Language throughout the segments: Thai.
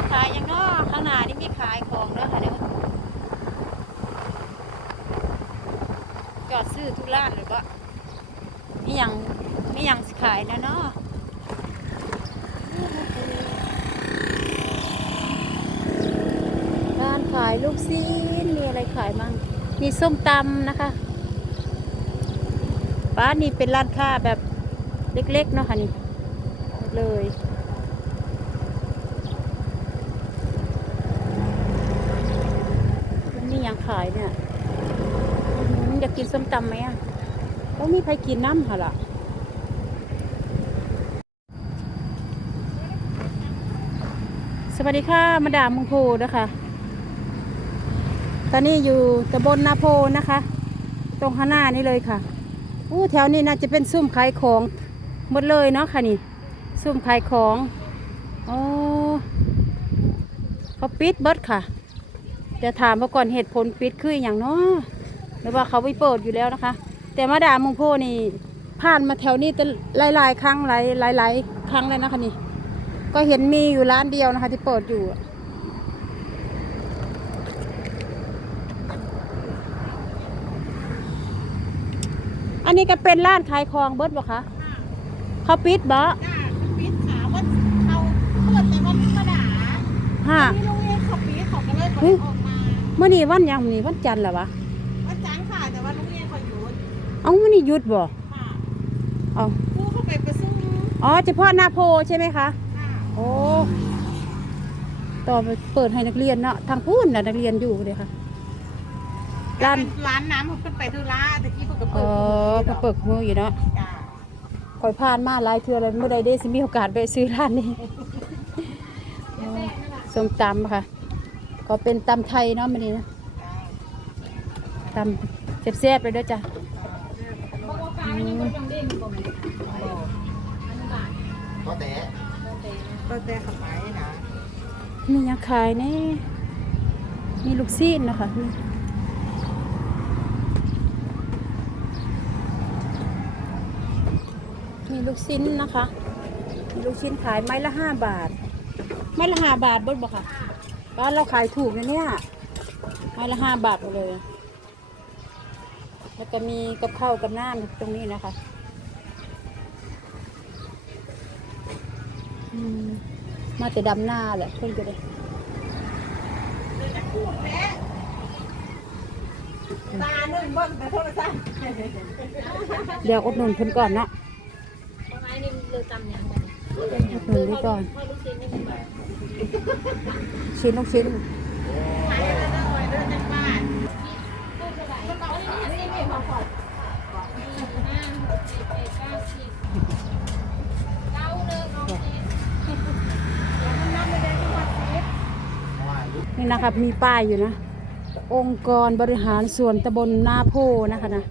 าขายอย่างเนอข้างหน้านี่มีขายของแล้วค่ะเดี๋ยวจอดซื้อทุกร้านเลยปะมีอย่างมีอย่างขายนะเนาะร้านขายลูกชิ้นมีอะไรขายมั่งมีส้มตำนะคะป้านี่เป็นร้านค้าแบบเล็กๆเนาะค่ะนี่เลย มันมีอ ย่างขายเนี่ยอื้อหืออยากกินส้มตำไหมอะต้องมีใครกินน้ำเหรอล่ะสวัสดีค่ะมาดามมุงโพนะคะ ตอนนี้อยู่ตำบลนาโพนะคะ ตรงข้างหน้านี่เลยค่ะอู้แถวนี้น่าจะเป็นซุ่มขายของหมดเลยเนาะค่ะนี่ซุ่มขายของอ๋อเขาปิดเบิดค่ะ จะถามมาก่อนเหตุผลปิดคืออย่างเนาะหรือว่าเขาไม่เปิดอยู่แล้วนะคะ แต่มาดามมุงโพนี่ผ่านมาแถวนี้จะหลายๆครั้งหลายหลายหลายครั้งเลยนะคะนี่ ก็เห็นมีอยู่ร้านเดียวนะคะ ที่เปิดอยู่อะอันนี้ก็เป็นร้านขายของเบิดบ่คะเขาปิดบ่จ้าปิดขาว่าเขาเปิดแต่วันธรรมดาฮะที่โรงเรียนเขาปิดเขาก็เลยเฮ้เปิยดออก มาเมื่อนี้วันหยังมื้อนี้วันจันทร์เหรอวะวันจันทร์ค่ะแต่ว่าโรงเรียนเขาหยุดเอ้ามื่อนี้หยุดบ่ค่ะเอ้าครูเขาไปประชุมอ๋อเฉพาะหน้าโพใช่ไหมคะ ค่ะโอ้ต่อไปเปิดให้นักเรียนเนาะทางพูนน่ะนักเรียนอยู่เลยค่ะ ร้าน ร้านน้ำเขาเพิ่นไปธุระแต่กี้เพิ่นก็เอเปิดอก็เปิดมืออยู่เนาะจ้าคอยผ่านมาหลายเทื่อเลยเมื่อใดได้สิมีโอกาสไปซื้อร้านนี้อ๋อส้มตำค่ะ ก็เป็นตำไทยเนาะมันนี้นะตำแซ่บๆเลยเด้อจ้ะอืมก็แต่ก็แต่เขาไปนะมีหยังขายแนี่มีลูกซีนนะคะนี่มีลูกชิ้นนะคะ มีลูกชิ้นขายไม้ละห้าบาท ไม้ละห้าบาทเบดบอกค่ะ บ้านเราขายถูกนะเนี่ยไม้ละห้าบาทหมดเลย แล้วก็มีกับข้าวกับน้ำตรงนี้นะคะอืมมาแต่ดำหน้าแหละเพื่อนก็เลยตาหนึ่งเบิ่งแต่โทรศัพท์เดี๋ยวอุดหนุนเพิ่นก่อนเนาะอุดหนุนดีก่อน ชิ้นลูกชิ้นขายแล้วเด้อไว้เด้อจังบ้านนี่นะคะมีป้ายอยู่นะ องค์กรบริหารส่วนตำบลนาโพนะคะนะ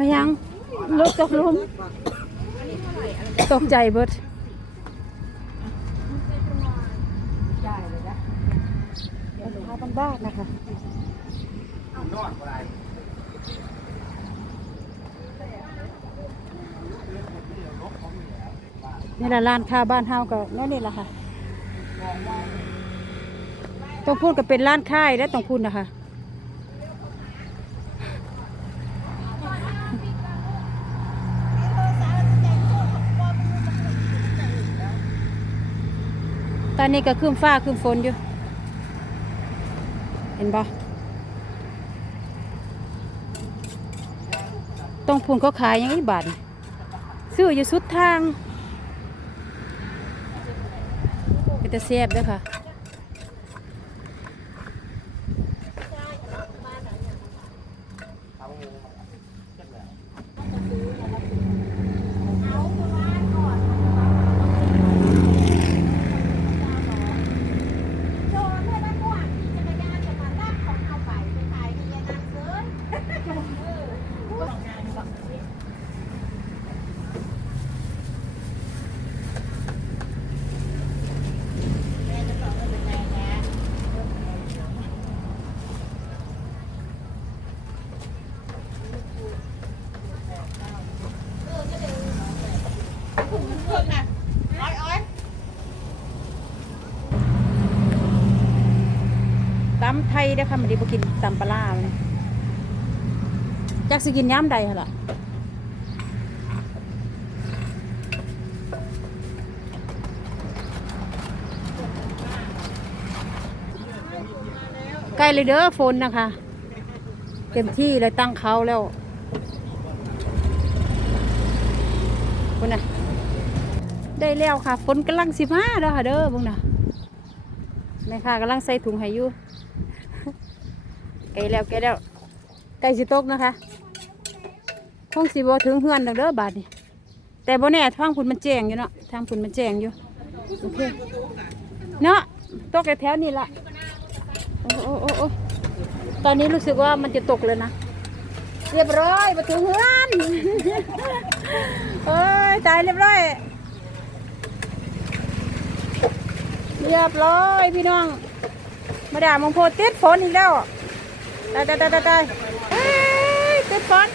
มายังรถตกลุมตกใจเบิดราคาบ้านๆนะคะนี่แหละร้านค้าบ้านเฮาก็นั่นนี่แหละค่ะ ต้องพูดกับเป็นร้านค่าและต้องพูดนะคะ ตอนนี้ก็คืมฟ้าคืมฝนอยู่ เห็นปะต้องพูนเขาขายอยังนี้บาทนี่ซื้ออยู่สุดทาง เป็นตะเสียบด้วยค่ะ ข่เด้ค่ะมันดีบ่กินตำปลาร้าเลยจักสิกินย้ำใดหั่นล่ะใกล้เลยเด้อฝนนะคะ เต็มที่เลยตั้งเขาแล้วคุณน่ะได้แล้วค่ะฝนกำลังสิมาเด้อค่ะเด้อบุงน่ะแม่ค่ะกำลังใส่ถุงให้อยู่ แล้วไกแล้วใกล้สิตกนะคะคงสิบ่ถึงเฮือนดอกเด้อบาดนี่แต่บ่แน่ทางพุ่นมันแจ้งอยู่เนาะทางพุ่นมันแจ้งอยู่โอเคเนาะตกแถวนี่ละโอ้โอ้โอ้โอ้ตอนนี้รู้สึกว่ามันจะตกเลยนะเรียบร้อยประตูเฮือนเอ้ยตายเรียบร้อย เรียบร้อยพี่น้อง มาด่ามงโพติดฝนอีกแล้ว ได้ได้ได้ได้ได้เฮ้ยเต้นฟอน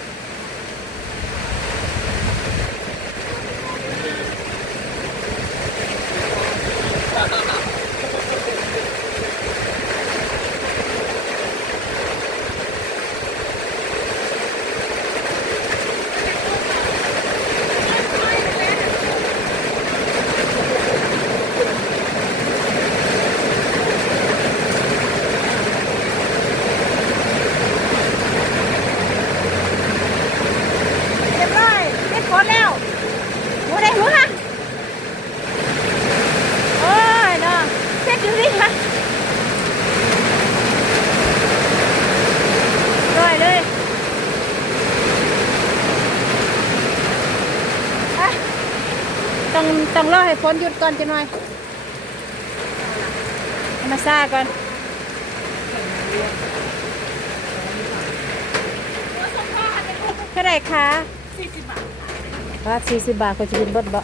เรียบร้อยติดฝนแล้วหัวได้หัวค่ะโอ้ยน้องเช็ดดูสิค่ะร้อยเลยอะ ต้องต้องรอให้ฝนหยุดก่อนจะหน่อยให้มาซาก่อนเท่าไหร่คะสี่สิบบาทว่าสี่สิบบาทก็จะกินเบดบ่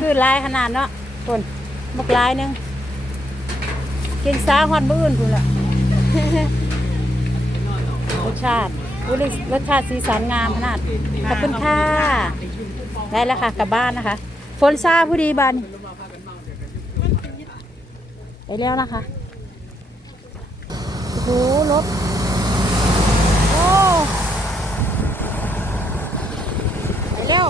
คือลายขนาดเนาะคนบักลายหนึงกินสาฮอนมื้ออื่นพุ่นละรสชาติรสชาติสีสันงามขนาดขอบคุณค่ะ ได้แล้วค่ะกลับบ้านนะคะ ฝนซาผู้ดีบานไปแล้วนะคะโอ้โหรถโอ้ ไปแล้ว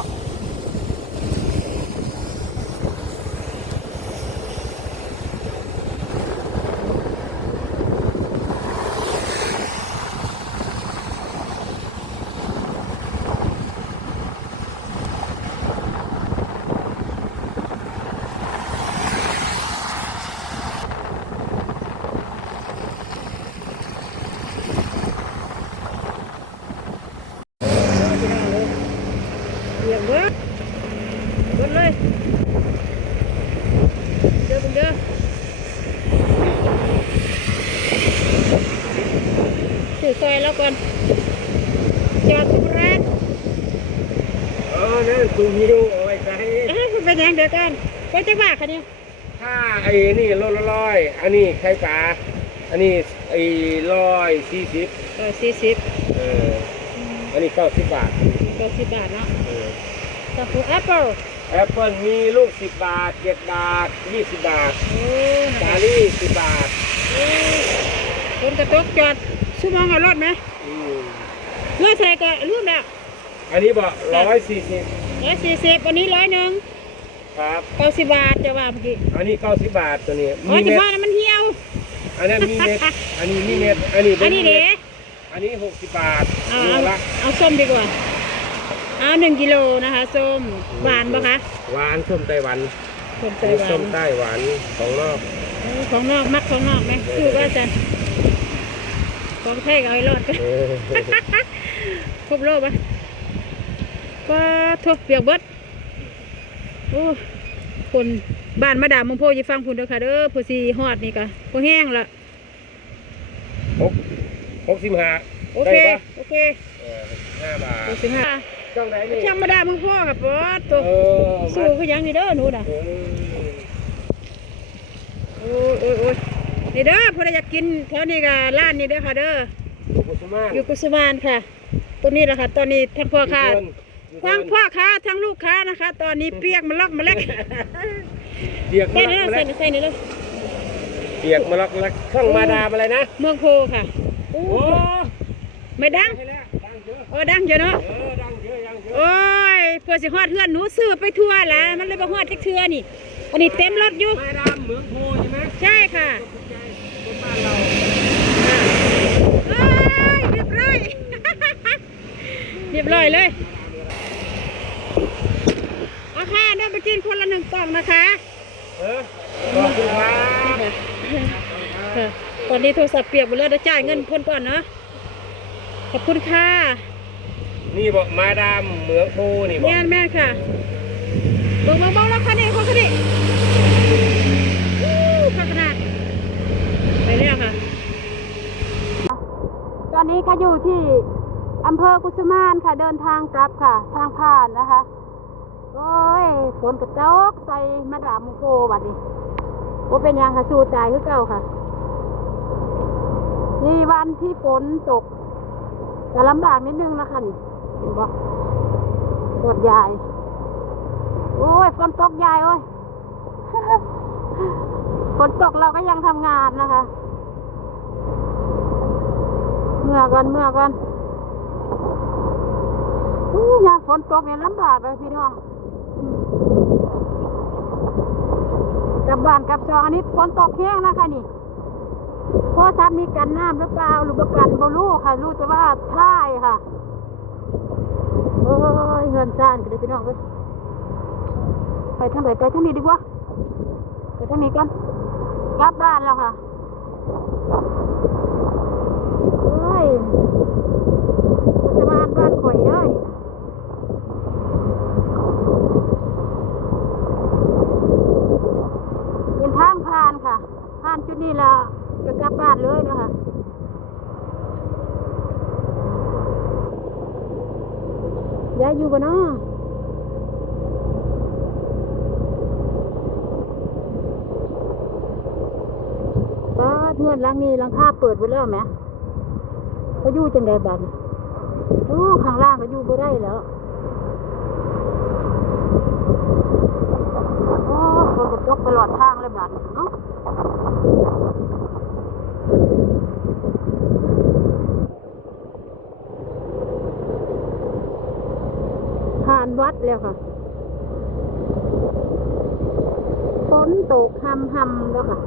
เรียงเบิดเบิดเลยเด้อเบิ่งเด้อถือซอยแล้วก่อนจอดทุกร้าน เอ อนั่นตูฮิโร่เอาไว้ใช้เอ๊ะมันเป็นยังเดี๋ยวกันไปจังหวะคันนี้ถ้าไอ้นี่โลละร้อยอันนี้ไข่ปลาอันนี้ไอ้ร้อยสี่สิบเออสี่สิบเอออันนี้เก้าสิบบาทก็สิบบาทเนาะเออตะปูแอปเปิลแอปเปิลมีลูกสิบบาทเจ็ดบาทยี่สิบบาทโอ้จารี่สิบบาทคนกระตกจอดชั่วโมงเอารถไหมอืมเลือกใส่ก็ร่วมแล้วอันนี้บอกร้อยสี่สิบ ร้อยสี่สิบวันนี้ร้อยหนึ่งครับ เก้าสิบบาทจะว่าเมื่อกี้อันนี้เก้าสิบบาทตัวนี้อ๋อมีจะเม็ดว่าแล้วมันเหี่ยว อันนั้นมีเม็ด อันนี้มีเม็ด อันนี้อันนี้เด้อันนี้หกสิบบาทเอาโลเอาละเอาส้มดีกว่า เอาหนึ่งกิโลนะคะส้มหวานปะคะหวานส้มไต้หวันส้มไต้หวาส้นมไต้หวันของนอกเออของนอกมักของนอกไหมคือว่าจะของไทยก็เอาให้รอดกัน เออครบโลปะ ก็ทุบเปียกเบิดโอ้คนบ้านมาดามมงโพอยฟังพุ่นเด้อค่ะเด้อผู้สีฮอดนี่ก็ผู้แห้งละหกหกสิบห้าโอเค ได้ปะโอเคเออห้าบาทหกสิบห้าช่องไหนนี่ช่างมาดามมงโพกับปอดตัวเออสู้คือหยังนี่เด้อหนูน่ะเออโอ้ยโอ้ยโอ้ยนี่เด้อพอได้อยากกินแถวนี้ก็ร้านนี้เด้อค่ะเด้ออยู่กุสุมานอยู่กุสมานค่ะตัวนี้แหละค่ะ ตอนนี้ทั้งพ่อค้าอยู่เทินทั้งพ่อค้าทั้งลูกค้านะคะ ตอนนี้เปียกมาลอกมาเล็กเรียกใส่มานี่เลยแล้ใส่วนี่ใส่นี่เลยเปียกมาล็อกลักช่องมาดามอะไรนะ เมืองโพค่ะโอ้โอ้ไม่ดังให้แล้วดังเยอะโอ้ดังเยอะเนาะเออดังเยอะดังเยอะโอ้ยเพื่อสิฮอดเพื่อนหนูซื้อไปทั่วแล้วมันเลยบ่ฮอดจักเทื่อนี่อันนี้เต็มรถอยู่มาดามเหมืองโพใช่ไหมใช่ค่ะคนบ้านเราเอ้ยเรียบร้อยเรียบร้อยเลย เอาค่ะได้ไปกินคนละหนึ่งกล่องนะคะ เออขอบคุณครับค่ะตอนนี้โทรศัพท์เปียกหมดแล้วเดี๋ยวจ่ายเงินเพ่นก่อนเนาะขอบคุณค่ะนี่บอกมาดามเหมืองโพนี่บอกแม่นแม่นค่ะเบิ่งเบิ่งเบิ่งแล้วคันนี้คนคันนี้อู้ข้างขนาดไปแล้วค่ะ ตอนนี้ก็อยู่ที่ อำเภอกุสมานค่ะเดินทางกลับค่ะ ทางผ่านนะคะ โอ้ยฝนกระตกใส่มาดามมุโกบัดนี้ว่าเป็นยังค่ะสู้ตายคือเก่าค่ะ นี่วันที่ฝนตกจะลำบากนิดนึงนะคะนี่เห็นบ่ปวดยาย โอ้ยฝนตกยายโอ้ยฝนตกเราก็ยังทำงานนะคะ เมื่อกันเมื่อกัน อู้ยามฝนตกเนี่ยลำบากเลยพี่น้องกลับบ้านกลับซองอันนี้ฝนตกแห้งนะคะนี่โทรศัพท์มีกันน้ำหรือเปล่าหรือบ่กันบ่รู้ค่ะ รู้แต่ว่าท่ายค่ะโอ้ยเงินซ่านกันเลยพี่น้องเอ้ยไปทางไหนไปทางนี้ดีกว่าไปทางนี้กันกลับบ้านแล้วค่ะเฮ้ยกุศมานบ้านข่อยเด้อนี่ทางผ่านค่ะ ผ่า นจุดนี้และจะกลับบ้านเลยนะคะยายอยู่บ่เนาะป้าดเงื่อนหลังนี้หลังคาเปิดไว้แล้วไหมเขาอยู่จังไดบัดนี้โอ้ข้างล่างก็อยู่บ่ได้แล้วโอ้ฝนก็ตกตลอดทางเลยบัดนี้เอ้า ผ่านวัดแล้วค่ะฝนตกหำหำแล้วค่ะ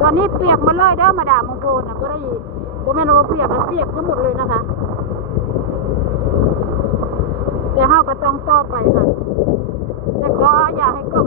ตอนนี้เปียกมาเลยเด้อมาดามมงคลนะก็ได้บ่แม่นว่าเปียกนะเปียกทั้งหมดเลยนะคะ ต้องต่อไปค่ะแต่ก็อย่าให้กล่อม